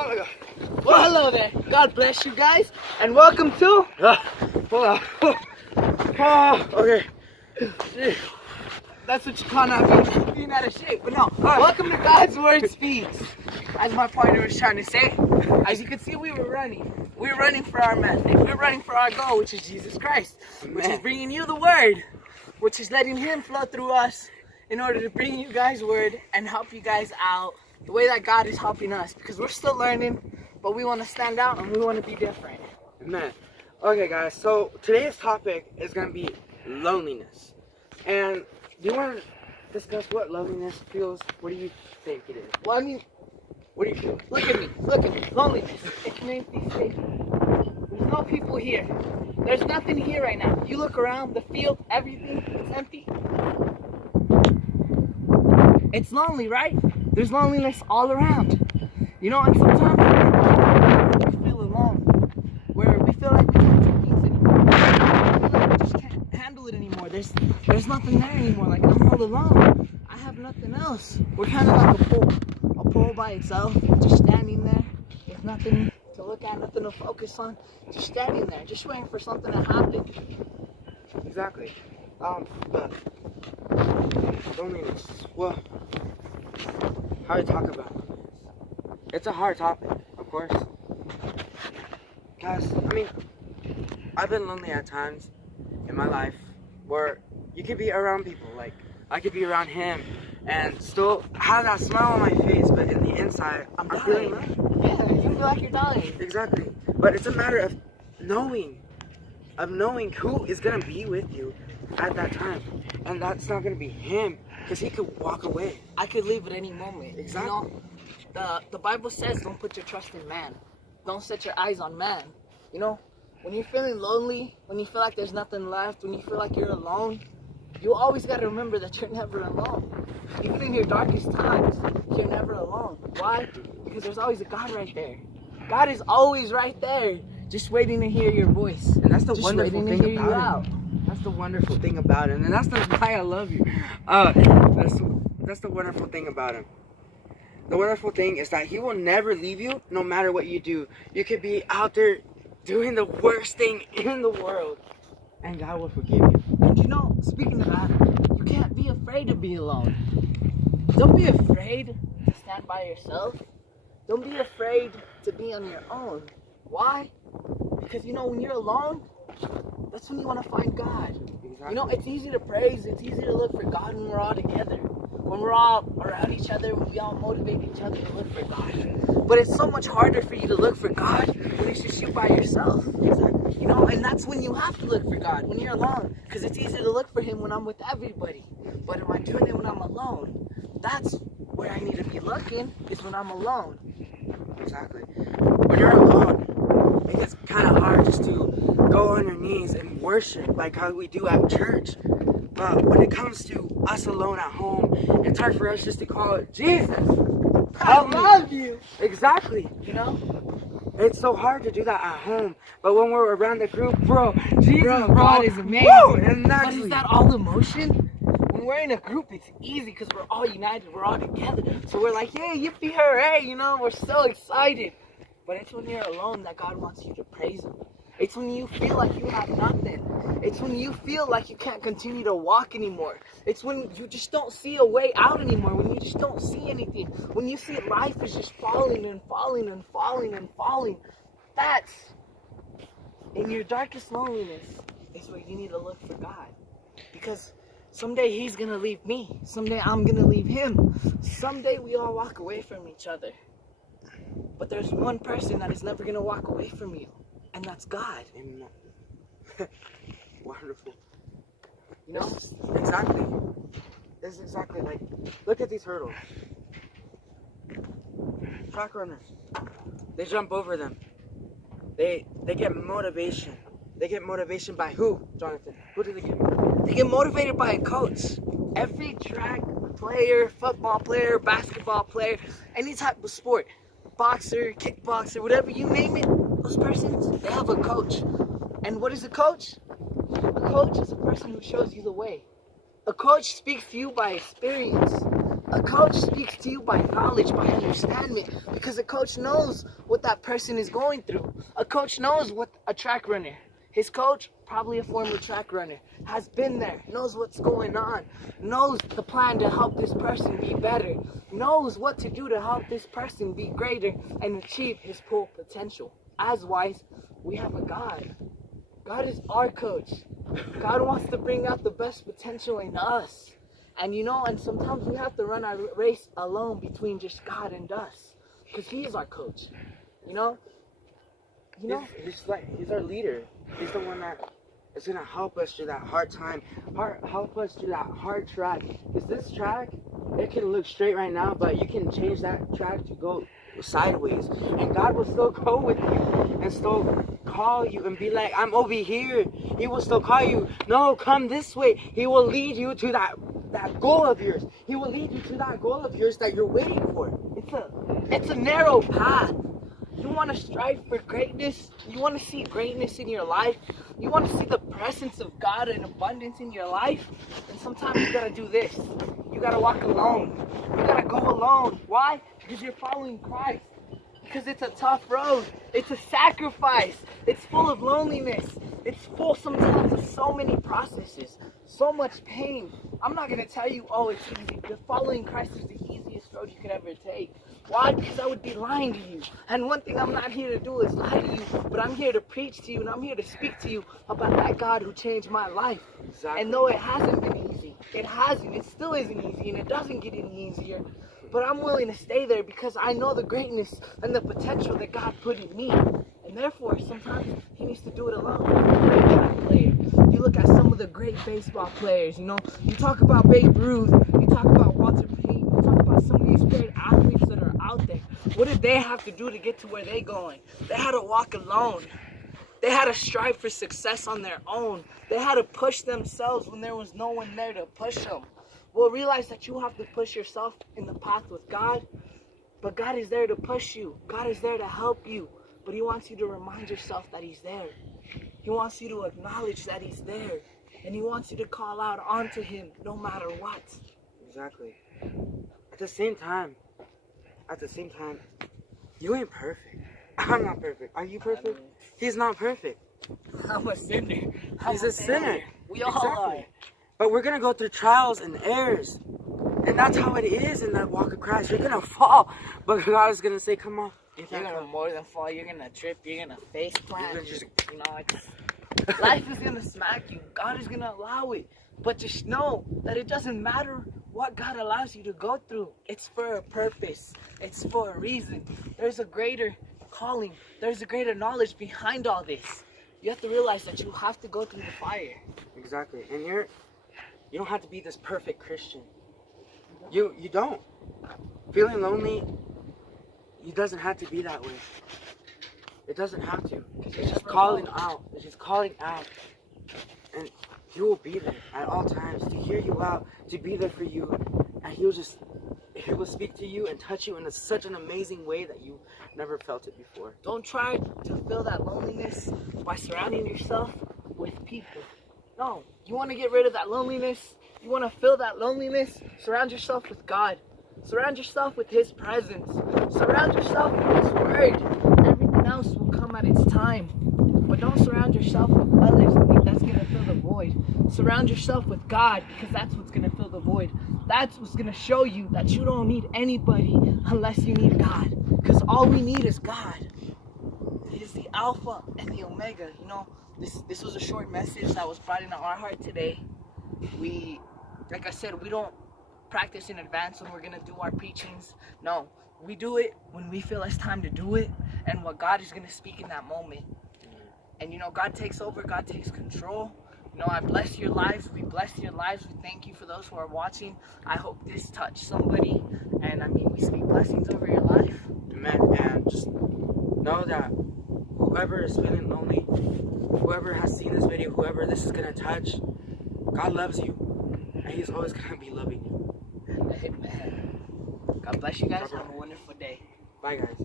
Oh my God. Well, hello there. God bless you guys, and welcome to. Hold on. Okay. That's what you call not being out of shape. But no. Welcome to God's Word Speaks. As my partner was trying to say, as you can see, we were running. We were running for our message. We were running for our goal, which is Jesus Christ, which is bringing you the Word, which is letting Him flow through us in order to bring you guys Word and help you guys out the way that God is helping us, because we're still learning, but we want to stand out and we want to be different. Amen. Okay, guys, so today's topic is going to be loneliness. And do you want to discuss what loneliness feels? What do you think it is? Well, I mean, What do you feel? look at me. Loneliness. It's an empty space. There's no people here. There's nothing here right now. You look around, the field, everything, it's empty. It's lonely, right? There's loneliness all around. You know, and sometimes we feel alone, where we feel like we can't do things anymore. We feel like we just can't handle it anymore. There's nothing there anymore. Like, I'm all alone. I have nothing else. We're kind of like a pole by itself, just standing there with nothing to look at, nothing to focus on, just standing there, just waiting for something to happen. Exactly. But loneliness. Well, how do you talk about loneliness? It's a hard topic, of course. Guys, I mean, I've been lonely at times in my life where you could be around people, like I could be around him and still have that smile on my face, but in the inside, I'm feeling lonely. Yeah, you feel like you're dying. Exactly. But it's a matter of knowing who is gonna be with you at that time, and that's not gonna be him, because he could walk away. I could leave at any moment. Exactly. You know, the Bible says don't put your trust in man. Don't set your eyes on man. You know, when you're feeling lonely, when you feel like there's nothing left, when you feel like you're alone, you always got to remember that you're never alone. Even in your darkest times, you're never alone. Why? Because there's always a God right there. God is always right there, just waiting to hear your voice. And that's the Just wonderful waiting to thing hear you about out. it. That's the wonderful thing about him, and that's why I love you. That's the wonderful thing about him. The wonderful thing is that he will never leave you, no matter what you do. You could be out there doing the worst thing in the world, and God will forgive you. And you know, speaking of that, you can't be afraid to be alone. Don't be afraid to stand by yourself. Don't be afraid to be on your own. Why? Because you know, when you're alone, that's when you want to find God. Exactly. You know, it's easy to praise, it's easy to look for God when we're all together. When we're all around each other, when we all motivate each other to look for God. But it's so much harder for you to look for God when it's just you by yourself. You know, and that's when you have to look for God, when you're alone. Because it's easy to look for Him when I'm with everybody. But am I doing it when I'm alone? That's where I need to be looking, is when I'm alone. Exactly. When you're alone, it gets kind of hard just to go on your knees and worship like how we do at church. But when it comes to us alone at home, it's hard for us just to call it Jesus. I love you. Exactly. You know? It's so hard to do that at home, but when we're around the group, bro, Jesus, bro, God is amazing. Woo, But exactly. is that all emotion? When we're in a group, it's easy because we're all united, we're all together. So we're like, yeah, yippee hooray, you know, we're so excited. But it's when you're alone that God wants you to praise Him. It's when you feel like you have nothing. It's when you feel like you can't continue to walk anymore. It's when you just don't see a way out anymore, when you just don't see anything. When you see life is just falling and falling and falling and falling. That's, in your darkest loneliness, is where you need to look for God. Because someday He's going to leave me. Someday I'm going to leave Him. Someday we all walk away from each other. But there's one person that is never going to walk away from you. And that's God. Amen. Wonderful. You know? Exactly. It's exactly like, look at these hurdles. Track runners. They jump over them. They get motivation. They get motivation by who, Jonathan? Who do they get motivated? They get motivated by a coach. Every track player, football player, basketball player, any type of sport, boxer, kickboxer, whatever you name it, those persons, they have a coach. And what is a coach? A coach is a person who shows you the way. A coach speaks to you by experience. A coach speaks to you by knowledge, by understanding, because a coach knows what that person is going through. A coach knows what a track runner, his coach, probably a former track runner, has been there, knows what's going on, knows the plan to help this person be better, knows what to do to help this person be greater and achieve his full potential. As wise, we have a God. God is our coach. God wants to bring out the best potential in us. And and sometimes we have to run our race alone between just God and us. Because He is our coach. He's our leader. He's the one that is gonna help us through that hard time, help us through that hard track. Because this track, it can look straight right now, but you can change that track to go sideways, and God will still go with you and still call you and be like, I'm over here. He will still call you, no, come this way. He will lead you to that goal of yours. He will lead you to that goal of yours that you're waiting for. It's a narrow path. You want to strive for greatness? You want to see greatness in your life? You want to see the presence of God in abundance in your life? And sometimes you gotta do this. You gotta walk alone. You gotta go alone. Why? Because you're following Christ. Because it's a tough road. It's a sacrifice. It's full of loneliness. It's full sometimes of so many processes, so much pain. I'm not gonna tell you, oh, it's easy. The following Christ is the easiest road you could ever take. Why? Because I would be lying to you. And one thing I'm not here to do is lie to you, but I'm here to preach to you and I'm here to speak to you about that God who changed my life. Exactly. And though it hasn't been easy, it hasn't, it still isn't easy, and it doesn't get any easier. But I'm willing to stay there because I know the greatness and the potential that God put in me. And therefore, sometimes He needs to do it alone. Great track player. You look at some of the great baseball players, you talk about Babe Ruth, you talk about Walter Payton, you talk about some of these great athletes that are out there. What did they have to do to get to where they're going? They had to walk alone. They had to strive for success on their own. They had to push themselves when there was no one there to push them. Well, realize that you have to push yourself in the path with God, but God is there to push you. God is there to help you, but He wants you to remind yourself that He's there. He wants you to acknowledge that He's there, and He wants you to call out onto Him no matter what. Exactly. At the same time, you ain't perfect. I'm not perfect. Are you perfect? He's not perfect. I'm a sinner. He's a sinner. We all are. But we're gonna go through trials and errors. And that's how it is in that walk of Christ. You're gonna fall, but God is gonna say, come on. You're gonna more than fall, you're gonna trip, you're gonna face plant. You're gonna just... Life is gonna smack you. God is gonna allow it. But just know that it doesn't matter what God allows you to go through. It's for a purpose. It's for a reason. There's a greater calling. There's a greater knowledge behind all this. You have to realize that you have to go through the fire. Exactly. And you don't have to be this perfect Christian. You don't. Feeling lonely, it doesn't have to be that way. It doesn't have to. It's just calling out. It's just calling out. And He will be there at all times to hear you out, to be there for you. And He will speak to you and touch you in such an amazing way that you never felt it before. Don't try to fill that loneliness by surrounding yourself with people. No, you want to get rid of that loneliness? You want to fill that loneliness? Surround yourself with God. Surround yourself with His presence. Surround yourself with His Word. Everything else will come at its time. But don't surround yourself with others and think that's going to fill the void. Surround yourself with God, because that's what's going to fill the void. That's what's going to show you that you don't need anybody unless you need God. Because all we need is God. He is the Alpha and the Omega. This was a short message that was brought into our heart today. Like I said, we don't practice in advance when we're going to do our preachings. No, we do it when we feel it's time to do it and what God is going to speak in that moment. And God takes over, God takes control. I bless your lives. We bless your lives. We thank you for those who are watching. I hope this touched somebody. And we speak blessings over your life. Amen. And just know that whoever is feeling lonely, whoever has seen this video, whoever this is going to touch, God loves you. And He's always going to be loving you. Amen. God bless you guys. Have a wonderful day. Bye, guys.